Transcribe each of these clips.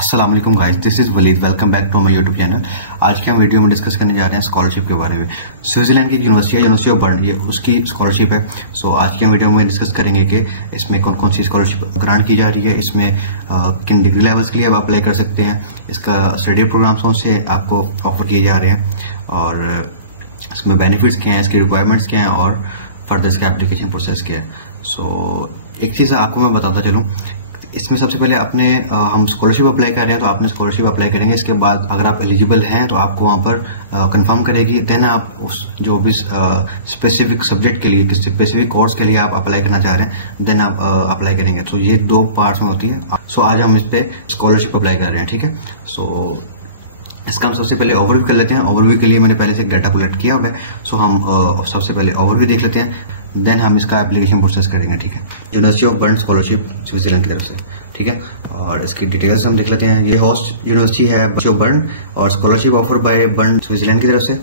अस्सलाम वालेकुम guys, this is Waleed. Welcome back to my YouTube channel. आज के हम वीडियो में डिस्कस करने जा रहे हैं स्कॉलरशिप के बारे में। स्विट्जरलैंड की यूनिवर्सिटी है, यूनिवर्सिटी ऑफ बर्न, ये उसकी स्कॉलरशिप है। सो आज के हम वीडियो में डिस्कस करेंगे कि इसमें कौन कौन सी स्कॉलरशिप ग्रांट की जा रही है, इसमें किन डिग्री लेवल्स के लिए आप अप्लाई कर सकते हैं, इसका स्टडी प्रोग्राम कौन से आपको ऑफर किए जा रहे हैं और इसमें बेनिफिट्स क्या हैं, इसकी रिक्वायरमेंट्स क्या हैं और फर्दर इसका एप्लीकेशन प्रोसेस क्या है। सो एक चीज आपको मैं बताता चलूं, इसमें सबसे पहले अपने हम स्कॉलरशिप अप्लाई कर रहे हैं तो आपने स्कॉलरशिप अप्लाई करेंगे। इसके बाद अगर आप एलिजिबल हैं तो आपको वहां पर कंफर्म करेगी, देन आप उस जो भी स्पेसिफिक सब्जेक्ट के लिए, किसी स्पेसिफिक कोर्स के लिए आप अप्लाई करना चाह रहे हैं, देन आप अप्लाई करेंगे। तो ये दो पार्ट्स में होती है। सो आज हम इस पे स्कॉलरशिप अप्लाई कर रहे हैं, ठीक है। सो इसका हम सबसे पहले ओवरव्यू कर लेते हैं। ओवरव्यू के लिए मैंने पहले से डाटा कलेक्ट किया हुआ है। सो हम सबसे पहले ओवरव्यू देख लेते हैं, देन हम इसका एप्लीकेशन प्रोसेस करेंगे, ठीक है। University of Bern scholarship Switzerland की तरफ से, ठीक है। और इसकी डिटेल्स हम देख लेते हैं। ये होस्ट यूनिवर्सिटी है ऑफ बर्न और scholarship offer by Bern Switzerland की तरफ से।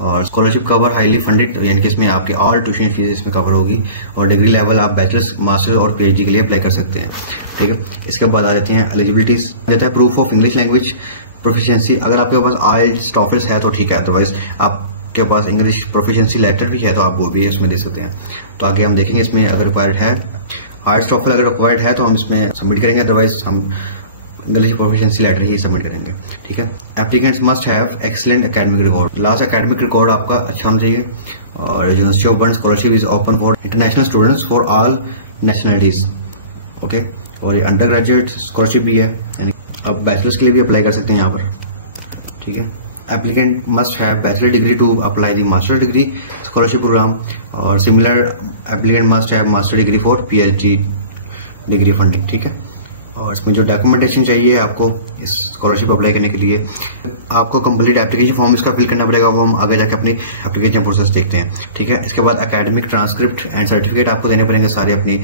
और स्कॉलरशिप कवर हाईली फंडेड, यानी कि इसमें आपकी ऑल ट्यूशन फीस इसमें कवर होगी और डिग्री लेवल आप बैचलर्स, मास्टर्स और पीएचडी के लिए अप्लाई कर सकते हैं, ठीक है। इसके बाद आ जाते हैं एलिजिबिलिटीज। देता है proof of English language proficiency. अगर आपके पास आइल्स, टॉफल्स है तो ठीक है, अदरवाइज आपके पास इंग्लिश प्रोफिशिएंसी लेटर भी है तो आप वो भी इसमें दे सकते हैं। तो आगे हम देखेंगे इसमें अगर रिक्वायर्ड है आइल्स, टॉफल अगर रिक्वायर्ड है तो हम इसमें सबमिट करेंगे, अदरवाइज हम इंग्लिश प्रोफिशिएंसी लेटर ही सबमिट करेंगे, ठीक है। Applicants must have excellent academic record. Last academic record आपका अच्छा होना चाहिए। और university of Bern scholarship is open for international students for all nationalities, okay. और ये अंडर ग्रेजुएट स्कॉलरशिप भी है, यानी आप बैचलर्स के लिए भी अप्लाई कर सकते हैं यहाँ पर, ठीक है। Applicant must have bachelor degree to apply the master degree scholarship program. और similar applicant must have master degree for PhD degree funding, ठीक है। और इसमें जो डॉक्यूमेंटेशन चाहिए आपको इस स्कॉलरशिप अप्लाई करने के लिए, आपको कंप्लीट एप्लीकेशन फॉर्म इसका फिल करना पड़ेगा, वो हम आगे जाके अपनी एप्लीकेशन प्रोसेस देखते हैं, ठीक है। इसके बाद एकेडमिक ट्रांसक्रिप्ट एंड सर्टिफिकेट आपको देने पड़ेंगे सारे अपनी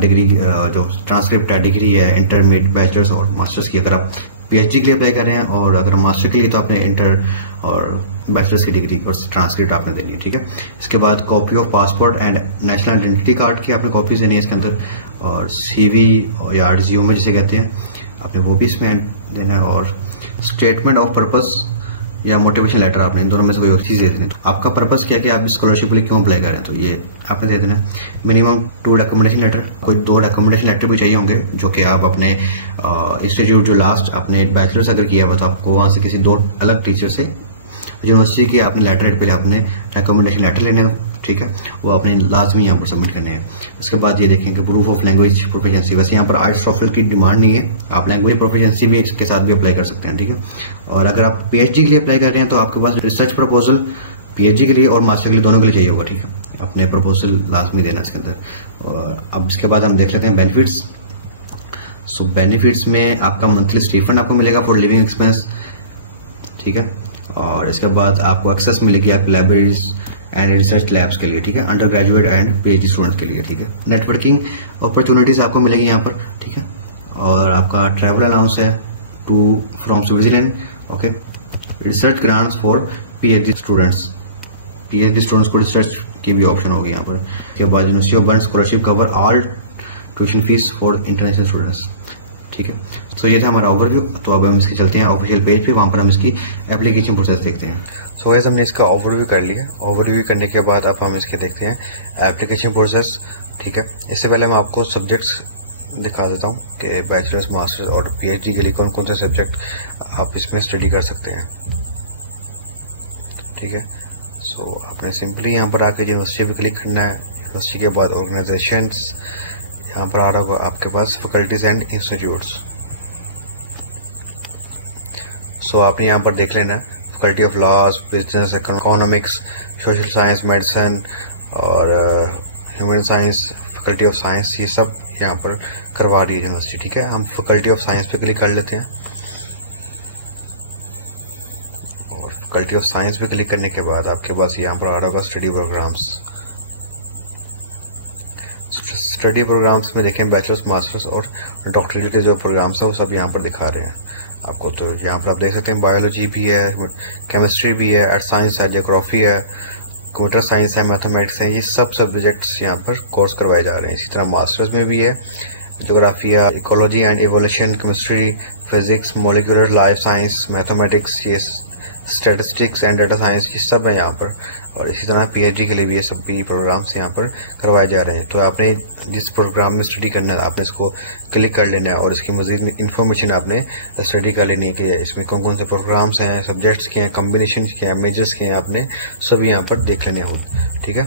डिग्री, जो ट्रांसक्रिप्ट है डिग्री है इंटरमीडिएट, बैचलर्स और मास्टर्स की। अगर आप पीएचडी के लिए अप्लाई कर रहे हैं और अगर मास्टर के लिए तो आपने इंटर और बैचलर्स की डिग्री और ट्रांसक्रिप्ट आपने देनी है, ठीक है। इसके बाद copy of passport and national identity card की आपने कॉपीज देनी है इसके अंदर। और सीवी या रिज्यूमे जिसे कहते हैं, आपने वो भी इसमें देना है। और स्टेटमेंट ऑफ पर्पस या मोटिवेशन लेटर, आपने इन दोनों में से कोई और चीज दे देनी है। तो आपका पर्पस क्या है कि आप इस स्कॉलरशिप के लिए क्यों अप्लाई कर रहे हैं, तो ये आपने दे देना है। मिनिमम 2 डॉक्यूमेंटेशन लेटर, कोई 2 डॉक्यूमेंटेशन लेटर भी चाहिए होंगे जो कि आप अपने इंस्टीट्यूट, जो लास्ट आपने बैचलर्स अगर किया हुआ तो आपको वहां से किसी 2 अलग टीचर से यूनिवर्सिटी के आपने लेटर हेड पे अपने रिकमेंडेशन लेटर लेने हैं, ठीक है। वो आपने लाजमी यहाँ पर सबमिट करने हैं। उसके बाद ये देखेंगे प्रूफ ऑफ लैंग्वेज प्रोफिशिएंसी। वैसे यहाँ पर आइल्स, टॉफल की डिमांड नहीं है, आप लैंग्वेज प्रोफिशिएंसी भी इसके साथ भी अप्लाई कर सकते हैं, ठीक है। और अगर आप पीएचडी के लिए अप्लाई कर रहे हैं तो आपके पास रिसर्च प्रपोजल पीएचडी के लिए और मास्टर के लिए दोनों के लिए चाहिए होगा, ठीक है। अपने प्रपोजल लाजमी देना इसके अंदर। और अब इसके बाद हम देख लेते हैं बेनिफिट्स। सो बेनिफिट्स में आपका मंथली स्टीफंड आपको मिलेगा फॉर लिविंग एक्सपेंस, ठीक है। और इसके बाद आपको एक्सेस मिलेगी आपकी लाइब्रेरीज एंड रिसर्च लैब्स के लिए, ठीक है, under graduate and PhD students के लिए, ठीक है। नेटवर्किंग अपॉर्चुनिटीज आपको मिलेगी यहाँ पर, ठीक है। और आपका ट्रैवल अलाउंस है to from Switzerland, okay. Research grants for PhD students, PhD students को रिसर्च की भी ऑप्शन होगी यहाँ पर। उसके बाद university of Bern scholarship cover all tuition fees for international students, ठीक है। तो ये था हमारा ओवरव्यू। तो अब हम इसके चलते हैं ऑफिशियल पेज पे, वहां पर हम इसकी एप्लीकेशन प्रोसेस देखते हैं। सो गाइस, हमने इसका ओवरव्यू कर लिया। ओवरव्यू करने के बाद अब हम इसके देखते हैं एप्लीकेशन प्रोसेस, ठीक है। इससे पहले मैं आपको सब्जेक्ट्स दिखा देता हूँ कि बैचलर्स, मास्टर्स और पीएचडी के लिए कौन कौन से सब्जेक्ट आप इसमें स्टडी कर सकते हैं, ठीक है। सो आपने सिंपली यहाँ पर आके यूनिवर्सिटी पे क्लिक करना है। यूनिवर्सिटी के बाद ऑर्गेनाइजेशंस, यहाँ पर आ रहा होगा आपके पास फैकल्टीज एंड इंस्टीट्यूट्स। सो आपने यहाँ पर देख लेना faculty of laws, business, economics, social science, medicine और human science, faculty of science, ये सब यहाँ पर करवा रही है यूनिवर्सिटी, ठीक है। हम फैकल्टी ऑफ साइंस पे क्लिक कर लेते हैं। और फैकल्टी ऑफ साइंस पे क्लिक करने के बाद आपके पास यहाँ पर आ रहा होगा स्टडी प्रोग्राम्स। स्टडी प्रोग्राम्स में देखें बैचलर्स, मास्टर्स और डॉक्टरल के जो प्रोग्राम्स है वो सब यहाँ पर दिखा रहे हैं आपको। तो यहाँ पर आप देख सकते हैं बायोलॉजी भी है, केमिस्ट्री भी है, अर्थ साइंस है, जियोग्राफी है, कंप्यूटर साइंस है, मैथमेटिक्स है, ये सब सब्जेक्ट्स यहाँ पर कोर्स करवाए जा रहे हैं। इसी तरह मास्टर्स में भी है जोग्राफिया, ecology and evolution, chemistry, physics, molecular life science, mathematics, ये स्टैटिस्टिक्स एंड डाटा साइंस, ये सब है यहाँ पर। और इसी तरह पीएचडी के लिए भी ये सब भी प्रोग्राम्स यहाँ पर करवाए जा रहे हैं। तो आपने जिस प्रोग्राम में स्टडी करना है आपने इसको क्लिक कर लेना है और इसकी मजीद इन्फॉर्मेशन आपने स्टडी कर लेनी है कि इसमें कौन कौन से प्रोग्राम्स हैं, सब्जेक्ट्स के हैं, कॉम्बिनेशन के हैं, मेजर्स के हैं, आपने सभी यहाँ पर देख लेने होंगे। ठीक है,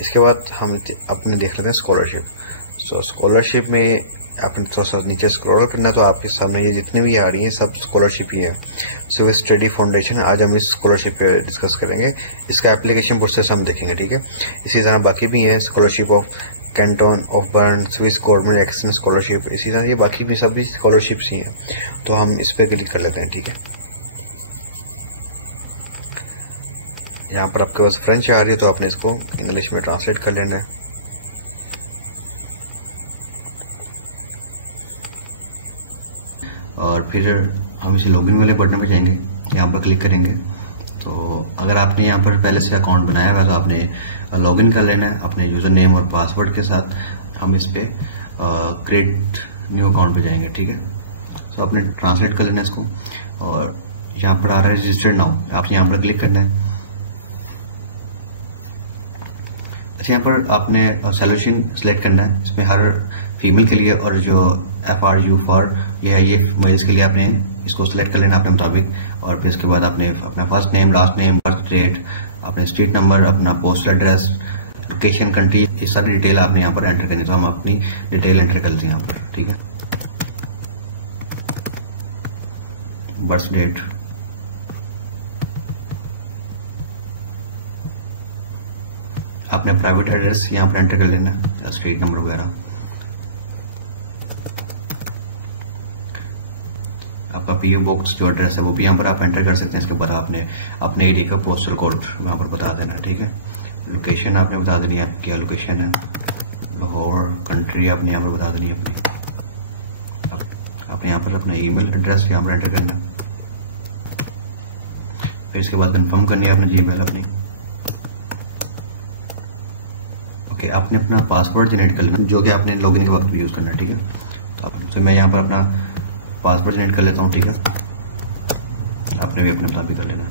इसके बाद हम अपने देख लेते हैं स्कॉलरशिप। स्कॉलरशिप में आपने थोड़ा सा नीचे स्क्रॉल करना, तो आपके सामने ये जितनी भी आ रही हैं सब स्कॉलरशिप ही है। स्विस स्टडी फाउंडेशन, आज हम इस स्कॉलरशिप पे डिस्कस करेंगे, इसका एप्लीकेशन प्रोसेस हम देखेंगे। ठीक है, इसी तरह बाकी भी हैं, scholarship of Canton of burn, Swiss government extension scholarship, इसी तरह ये बाकी भी सभी स्कॉलरशिप्स ही हैं। तो हम इस पर क्लिक कर लेते हैं। ठीक है, यहाँ पर आपके पास फ्रेंच आ रही है तो आपने इसको इंग्लिश में ट्रांसलेट कर लेना है। और फिर हम इसे लॉगिन वाले बटन पे जाएंगे, यहाँ पर क्लिक करेंगे। तो अगर आपने यहाँ पर पहले से अकाउंट बनाया हुआ है तो आपने लॉगिन कर लेना है अपने यूजर नेम और पासवर्ड के साथ। हम इस पे क्रिएट न्यू अकाउंट पे जाएंगे। ठीक है, तो आपने ट्रांसलेट कर लेना है इसको और यहाँ पर आ रहा है रजिस्टर्ड नाउ, आप यहाँ पर क्लिक करना है। अच्छा, यहाँ पर आपने सॉल्यूशन सिलेक्ट करना है, इसमें हर फीमेल के लिए और जो FRU फॉर ये है, ये मेल्स के लिए आपने इसको सिलेक्ट कर लेना अपने मुताबिक। और फिर इसके बाद आपने अपना first name, last name, birth date, अपने स्ट्रीट नंबर, अपना पोस्टल एड्रेस, लोकेशन, कंट्री, ये सारी डिटेल आपने यहाँ पर एंटर करनी है। तो हम अपनी डिटेल एंटर कर लेते हैं यहाँ पर। ठीक है, बर्थ डेट, आपने प्राइवेट एड्रेस यहाँ पर एंटर कर लेना, स्ट्रीट नंबर वगैरह, आपका पीओ बॉक्स जो एड्रेस है वो भी यहाँ पर आप एंटर कर सकते हैं। इसके बाद आपने अपने एरिया का पोस्टल कोड वहाँ पर बता देना। ठीक है, लोकेशन आपने बता देनी है, क्या लोकेशन है, लाहौर, कंट्री आपने यहाँ पर बता देनी है अपनी। आपने यहाँ पर अपना ईमेल एड्रेस यहाँ पर एंटर करना, फिर इसके बाद कंफर्म करनी है अपनी जीमेल अपनी। ओके, आपने अपना पासवर्ड जनरेट कर लेना जो कि आपने लॉगिन के वक्त भी यूज करना है। ठीक है, तो मैं यहाँ पर अपना पासवर्ड जनरेट कर लेता हूँ। ठीक है, आपने भी अपने मुताबिक कर लेना।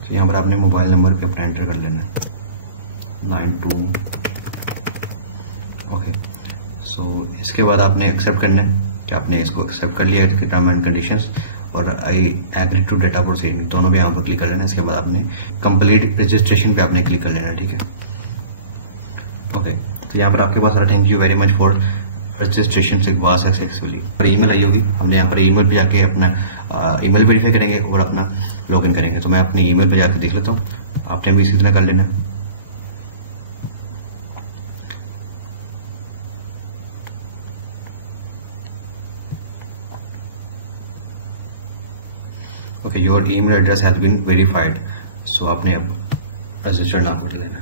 तो यहाँ पर आपने मोबाइल नंबर भी अपना एंटर कर लेना 92। ओके, सो इसके बाद आपने एक्सेप्ट करना है कि आपने इसको एक्सेप्ट कर लिया है, टर्म एंड कंडीशंस, और I agree to data proceeding दोनों भी यहाँ पर क्लिक कर लेना। इसके बाद आपने कंप्लीट रजिस्ट्रेशन पे आपने क्लिक कर लेना। ठीक है, ओके, तो यहाँ पर आपके पास thank you very much for registration successfully. पर ईमेल आई होगी, हमने यहाँ पर ईमेल पे जाके अपना ईमेल वेरीफाई करेंगे और अपना लॉगिन करेंगे। तो मैं अपनी ईमेल पे जाकर देख लेता हूँ, आपने भी इसी तरह कर लेना। Okay, your email address has been verified, so आपने अब रजिस्टर नाम कर लेना।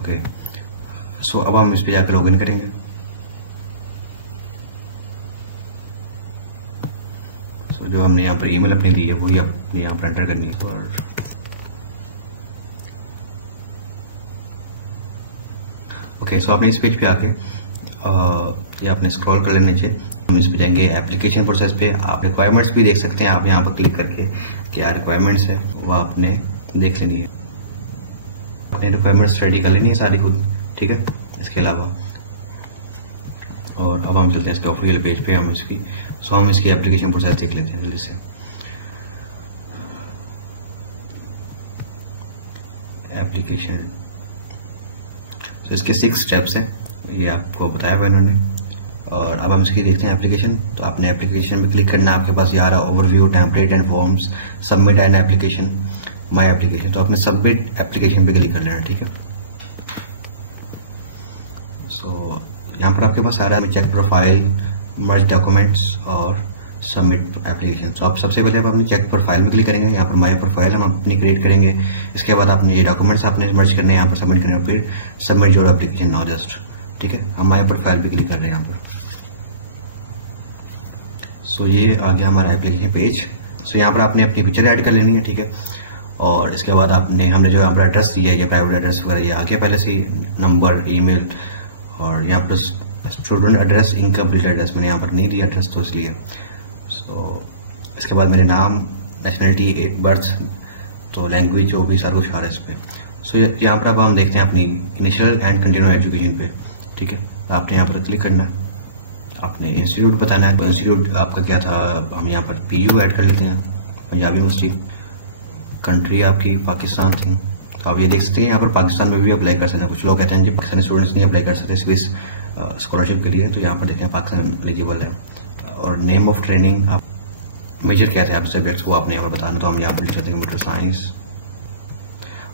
ओके, सो अब हम इस पे जाकर लॉगिन करेंगे। सो जो हमने यहाँ पर ईमेल अपनी दी है वही अपनी यहाँ पर एंटर करनी है। और ओके, सो आपने इस पेज पे आके ये आपने स्क्रॉल कर लेने चाहिए। हम इस पे जाएंगे एप्लीकेशन प्रोसेस पे। आप रिक्वायरमेंट्स भी देख सकते हैं, आप यहाँ पर क्लिक करके क्या रिक्वायरमेंट्स है वो आपने देख लेनी है, अपने रिक्वायरमेंट्स रेडी कर लेनी है सारी खुद। ठीक है, इसके अलावा और अब हम चलते हैं इसके ऑफिशियल पेज पे। हम इसकी एप्लीकेशन प्रोसेस देख लेते हैं जल्दी से। एप्लीकेशन, तो इसके 6 स्टेप्स हैं, ये आपको बताया हुआ इन्होंने। और अब हम इसकी देखते हैं एप्लीकेशन। तो आपने एप्लीकेशन पे क्लिक करना, आपके पास ये आ रहा overview, template and forms, submit and application, my application. तो आपने सबमिट एप्लीकेशन पे क्लिक कर लेना। ठीक है, सो यहाँ पर आपके पास आ रहा है चेक प्रोफाइल, मर्ज डॉक्यूमेंट्स और सबमिट एप्लीकेशन। तो आप सबसे पहले अपनी चेक प्रोफाइल में क्लिक करेंगे, यहाँ पर माय प्रोफाइल हम अपनी क्रिएट करेंगे। इसके बाद आपने ये डॉक्यूमेंट्स आपने मर्ज करने, यहाँ पर सबमिट करने, फिर submit your application now just. ठीक है, हम माय प्रोफाइल पे क्लिक कर रहे हैं यहाँ पर। सो ये आ गया हमारा एप्लीकेशन पेज। सो यहाँ पर आपने अपनी पिक्चर ऐड कर लेनी है, ठीक है। और इसके बाद हमने जो यहाँ पर एड्रेस दिया है या प्राइवेट एड्रेस वगैरह ये आ गया पहले से, नंबर, ईमेल, और यहाँ पर स्टूडेंट एड्रेस, इनकम्प्लीट एड्रेस मैंने यहाँ पर नहीं दिया एड्रेस तो इसलिए। सो इसके बाद मेरे नाम, नेशनलिटी, बर्थ, तो लैंग्वेज जो भी सारा कुछ आ रहा है इस पर। सो यहाँ पर अब हम देखते हैं अपनी इनिशियल एंड कंटिन्यू एजुकेशन पे, ठीक है। तो आपने यहाँ पर क्लिक करना है, आपने इंस्टीट्यूट बताना है। तो इंस्टीट्यूट आपका क्या था, हम यहाँ पर PU ऐड कर लेते हैं, पंजाबी यूनिवर्सिटी। कंट्री आपकी पाकिस्तान थी, तो आप ये देख सकते हैं यहाँ पर पाकिस्तान में भी अप्लाई कर सकते हैं। कुछ लोग कहते हैं जी पाकिस्तानी स्टूडेंट्स नहीं अप्लाई कर सकते स्विस स्कॉलरशिप के लिए, तो यहाँ पर देखें पाकिस्तान एलिजिबल है। और नेम ऑफ ट्रेनिंग, आप मेजर क्या थे आप सब्जेक्ट्स वो आपने यहाँ पर बताना, तो हम यहाँ पर लिख सकते हैं कंप्यूटर साइंस।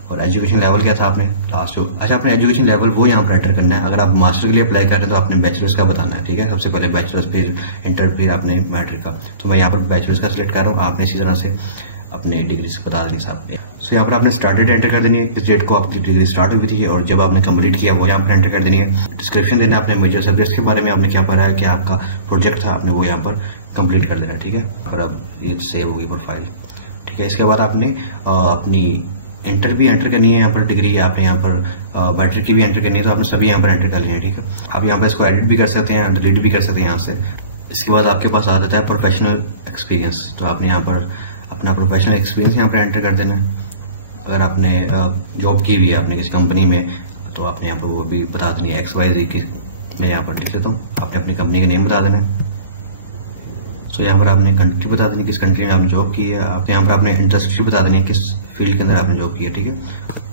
और एजुकेशन लेवल क्या था आपने लास्ट, अच्छा आपने एजुकेशन लेवल वो यहाँ पर एंटर करना है। अगर आप मास्टर के लिए अप्लाई कर रहे हैं तो आपने बैचलर्स का बताना है, ठीक है। सबसे पहले बैचलर्स, फिर इंटर, फिर आपने मैट्रिक का। तो मैं यहाँ पर बैचलर्स का सिलेक्ट कर रहा हूँ, आपने इसी तरह से अपने डिग्री से बता देनी साहब। सो यहाँ पर आपने स्टार्टेड एंटर कर देनी है, किस डेट को आपकी डिग्री स्टार्ट हुई थी, और जब आपने कंप्लीट किया वो यहाँ पर एंटर कर देनी है। डिस्क्रिप्शन देना है अपने मेजर सब्जेक्ट्स के बारे में, आपने क्या पढ़ा है, क्या आपका प्रोजेक्ट था, आपने वो यहाँ पर कंप्लीट कर देना है, ठीक है। और अब ये सेव होगी प्रोफाइल, ठीक है। इसके बाद आपने अपनी इंटर भी एंटर करनी है, यहाँ पर डिग्री आपने यहाँ पर मैट्रिक की भी एंटर करनी है, तो आपने सभी यहाँ पर एंटर कर लेनी है, ठीक है। आप यहाँ पर इसको एडिट भी कर सकते हैं, डिलीट भी कर सकते हैं यहाँ से। इसके बाद आपके पास आ जाता है प्रोफेशनल एक्सपीरियंस, तो आपने यहाँ पर अपना प्रोफेशनल एक्सपीरियंस यहाँ पर एंटर कर देना है। अगर आपने जॉब की हुई है आपने किसी कंपनी में, तो आपने यहाँ पर वो भी बता देनी है, XYZ की। मैं यहाँ पर लिख लेता हूँ, आपने अपनी कंपनी का नेम बता देना है। सो यहाँ पर आपने कंट्री बता देनी, किस कंट्री में आपने जॉब की है। आपने यहाँ पर आपने इंडस्ट्री बता देनी है, किस फील्ड के अंदर आपने जॉब की है, ठीक है।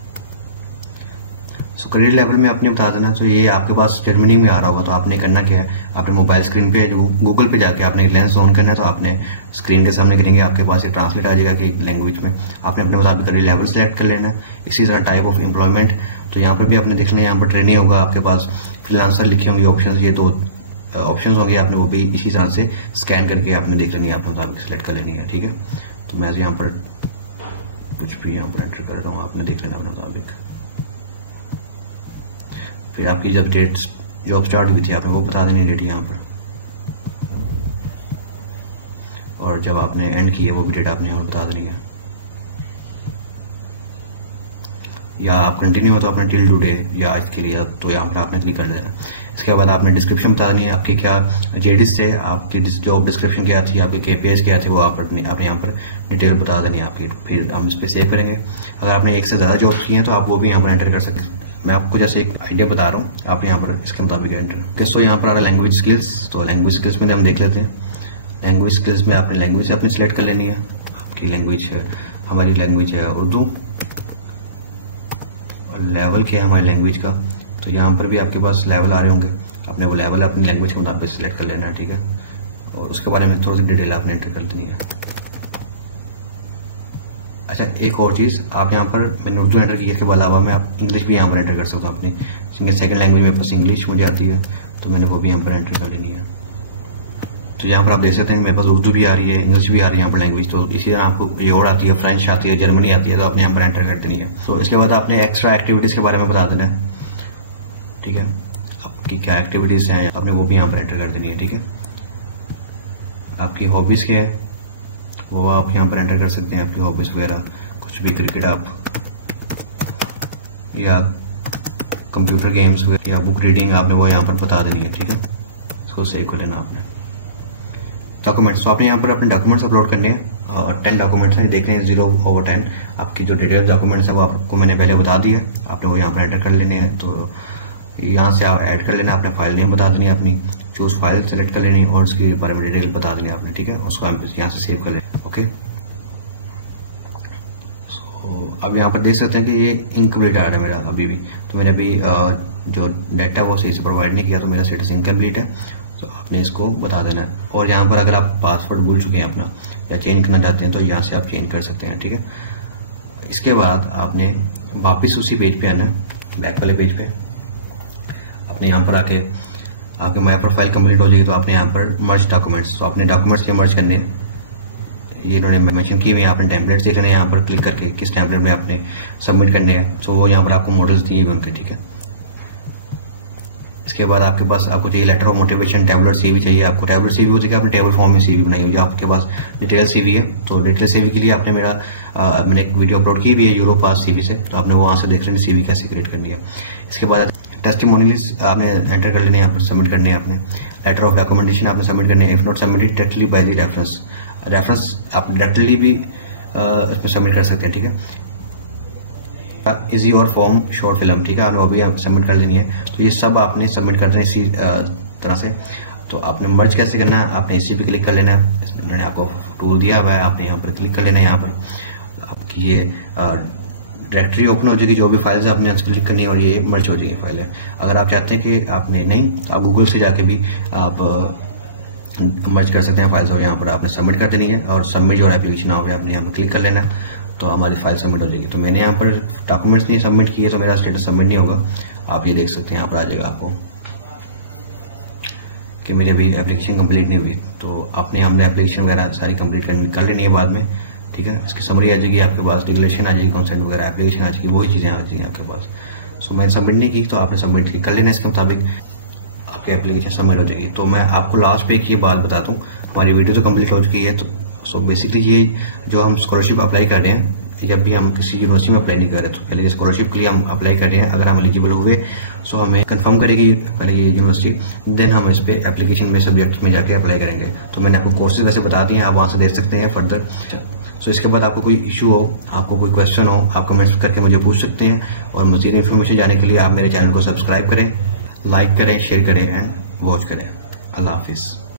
सो करियर लेवल में आपने बता देना। तो ये आपके पास जर्मनी में आ रहा होगा, तो आपने करना क्या है, आपने मोबाइल स्क्रीन पे गूगल पे जाके आपने लेंस ऑन करना है, तो आपने स्क्रीन के सामने करेंगे, आपके पास एक ट्रांसलेट आ जाएगा कि लैंग्वेज में। आपने अपने मुताबिक करियर लेवल सेलेक्ट कर लेना है। इसी तरह टाइप ऑफ एम्प्लॉयमेंट, तो यहाँ पर भी आपने देख लेना, यहाँ पर ट्रेनिंग होगा, आपके पास फ्रीलांसर लिखे होंगे ऑप्शन, ये 2 ऑप्शन होंगे, आपने वो भी इसी तरह से स्कैन करके आपने देख लेनी है, अपने मुताबिक सिलेक्ट कर लेनी है, ठीक है। तो मैं यहाँ पर कुछ भी यहाँ पर एंटर कर रहा हूँ, आपने देख लेना अपने मुताबिक। फिर आपकी जब डेट जॉब स्टार्ट हुई थी आपने वो बता देनी डेट यहाँ पर, और जब आपने एंड की है वो भी डेट आपने यहाँ पर बता देनी है। या आप कंटिन्यू हो तो आपने टिल टुडे या आज के लिए, तो यहाँ पर आपने क्लिक कर देना। इसके बाद आपने डिस्क्रिप्शन बता देनी है, आपके क्या जेडीज थे, आपकी जॉब डिस्क्रिप्शन क्या थी, आपके KPIs क्या थे, वो आपने यहाँ पर डिटेल बता देनी है आपकी। फिर हम इस पर सेव करेंगे। अगर आपने एक से ज्यादा जॉब की हैं तो आप वो भी यहाँ पर एंटर कर सकते हैं। मैं आपको जैसे एक आइडिया बता रहा हूँ, आप यहाँ पर इसके मुताबिक एंटर। तो यहाँ पर आ रहा है लैंग्वेज स्किल्स, तो लैंग्वेज स्किल्स में हम देख लेते हैं। लैंग्वेज स्किल्स में आपने लैंग्वेज अपनी सिलेक्ट कर लेनी है। आपकी लैंग्वेज है, हमारी लैंग्वेज है उर्दू। और लेवल क्या है हमारी लैंग्वेज का, तो यहाँ पर भी आपके पास लेवल आ रहे होंगे, आपने वो लेवल अपनी लैंग्वेज के मुताबिक सिलेक्ट कर लेना है, ठीक है। और उसके बारे में थोड़ी सी डिटेल आपने एंटर कर देनी है। अच्छा एक और चीज, आप यहाँ पर मैंने उर्दू एंटर किया, इसके अलावा मैं आप इंग्लिश भी यहाँ पर एंटर कर सकता हूँ अपनी सेकंड लैंग्वेज। मेरे पास इंग्लिश मुझे आती है, तो मैंने वो भी यहाँ पर एंटर कर लेनी है। तो यहाँ पर आप देख सकते हैं मेरे पास उर्दू भी आ रही है, इंग्लिश भी आ रही है यहाँ पर लैंग्वेज। तो इसी तरह आपको ये और आती है, फ्रेंच आती है, जर्मनी आती है, तो आपने यहाँ पर एंटर कर देनी है। तो इसके बाद आपने एक्स्ट्रा एक्टिविटीज के बारे में बता देना है, ठीक है। आपकी क्या एक्टिविटीज हैं आपने वो भी यहाँ पर एंटर कर देनी है, ठीक है। आपकी हॉबीज क्या है वो आप यहाँ पर एंटर कर सकते हैं, आपकी हॉबीज वगैरह कुछ भी, क्रिकेट आप या कंप्यूटर गेम्स या बुक रीडिंग आपने वो यहाँ पर बता देनी है, ठीक है। इसको सेव कर लेना आपने। डॉक्यूमेंट्स, तो आपने यहाँ पर अपने डॉक्यूमेंट्स अपलोड करने हैं। 10 डॉक्यूमेंट्स हैं, देख रहे हैं 0/10। आपकी जो डिटेल डॉक्यूमेंट्स है वो आपको मैंने पहले बता दिया, आपने वो यहाँ पर एंटर कर लेने हैं। तो यहाँ से आप ऐड कर लेना, आपने फाइल नेम बता देनी है अपनी, चूज फाइल सेलेक्ट कर लेनी और उसके बारे में डिटेल बता देनी आपने, ठीक है। उसको हम यहाँ से सेव कर लें, ओके। अब यहाँ पर देख सकते हैं कि ये इनकम्प्लीट आ रहा है मेरा अभी भी, तो मैंने अभी जो डाटा वो सही से प्रोवाइड नहीं किया, तो मेरा स्टेटस इनकम्प्लीट है। तो आपने इसको बता देना है। और यहाँ पर अगर आप पासवर्ड भूल चुके हैं अपना या चेंज करना चाहते हैं तो यहाँ से आप चेंज कर सकते हैं, ठीक है। इसके बाद आपने वापस उसी पेज पे आना है, बैक वाले पेज पे। आपने यहाँ पर आके आपके माई प्रोफाइल कंप्लीट हो जाएगी, तो आपने यहाँ पर मर्ज डॉक्यूमेंट्स, तो आपने डॉक्यूमेंट्स के मर्ज करने हैं। ये इन्होंने मेंशन किए हुए हैं, आपने टेम्पलेट्स देखने हैं, यहाँ पर क्लिक करके किस टेम्पलेट में आपने सबमिट करने हैं। तो वो यहाँ पर आपको मॉडल्स दिए हुए उनके, ठीक है। इसके बाद आपके पास आपको चाहिए letter of motivation, tablet CV चाहिए आपको। टैबलेट सीवी हो जाएगी, आपने टेबल फॉर्म में सीवी बनाई होगी। आपके पास डिटेल सीवी है, तो डिटेल सीवी के लिए आपने मैंने एक वीडियो अपलोड की भी है यूरोपास सीवी से, तो आपने वहां से देख लेंगे सीवी कैसे क्रिएट करनी है। इसके बाद टेस्टिमोनियल्स आपने एंटर कर लेने, यहाँ पर सबमिट करने हैं आपने। लेटर ऑफ रिकमेंडेशन आपने सबमिट करने हैं, if not submitted directly by the reference आप डायरेक्टली भी इसमें सबमिट कर सकते हैं, ठीक है। इजी और फॉर्म शॉर्ट फिल्म, ठीक है, आपने वो भी सबमिट कर लेनी है। तो ये सब आपने सबमिट कर देना इसी तरह से। तो आपने मर्ज कैसे करना है, आपने इसी पे क्लिक कर लेना है, मैंने आपको टूल दिया हुआ है, आपने यहाँ पर क्लिक कर लेना है। यहाँ पर आपकी ये डायरेक्टरी ओपन हो जाएगी, जो भी फाइल्स आपने उस पर क्लिक करनी है और ये मर्ज हो जाएगी फाइलें। अगर आप चाहते हैं कि आपने नहीं, आप गूगल से जाके भी आप मर्ज कर सकते हैं फाइल्स, और यहाँ पर आपने सबमिट कर देनी है और सबमिट जो एप्लीकेशन आओगे आपने यहाँ पर क्लिक कर लेना है, तो हमारी फाइल सबमिट हो जाएगी। तो मैंने यहाँ पर डॉक्यूमेंट्स नहीं सबमिट किए, तो मेरा स्टेटस सबमिट नहीं होगा। आप ये देख सकते हैं, यहाँ पर आ जाएगा आपको कि मेरी अभी एप्लीकेशन कंप्लीट नहीं हुई। तो हमने एप्लीकेशन वगैरह सारी कंप्लीट कर लेनी है बाद में, ठीक है। इसकी समरी आ जाएगी आपके पास, डिक्लेरेशन आ जाएगी, कंसेंट वगैरह, एप्लीकेशन आ जाएगी, वही चीजें आ जाएंगी आपके पास। सो मैंने सबमिट नहीं की, तो आपने सबमिट कर लेना, इसके मुताबिक आपकी एप्लीकेशन सबमिट हो जाएगी। तो मैं आपको लास्ट पे एक ये बात बताता हूँ, हमारी वीडियो तो कंप्लीट हो चुकी है। तो सो बेसिकली ये जो हम स्कॉलरशिप अप्लाई कर रहे हैं, जब भी हम किसी यूनिवर्सिटी में अप्लाई नहीं कर रहे, तो पहले स्कॉलरशिप के लिए हम अप्लाई कर रहे हैं। अगर हम एलिजिबल हुए, सो हमें कंफर्म करेगी पहले ये यूनिवर्सिटी, देन हम इस पे एप्लीकेशन में सब्जेक्ट में जाके अप्लाई करेंगे। तो मैंने आपको कोर्सेज वैसे बता दिए हैं, आप वहां से देख सकते हैं फर्दर। सो इसके बाद आपको कोई इशू हो, आपको कोई क्वेश्चन हो, आप कमेंट्स करके मुझे पूछ सकते हैं। और मजीद इन्फॉर्मेशन जाने के लिए आप मेरे चैनल को सब्सक्राइब करें, लाइक करें, शेयर करें एंड वॉच करें। अल्लाह हाफिज।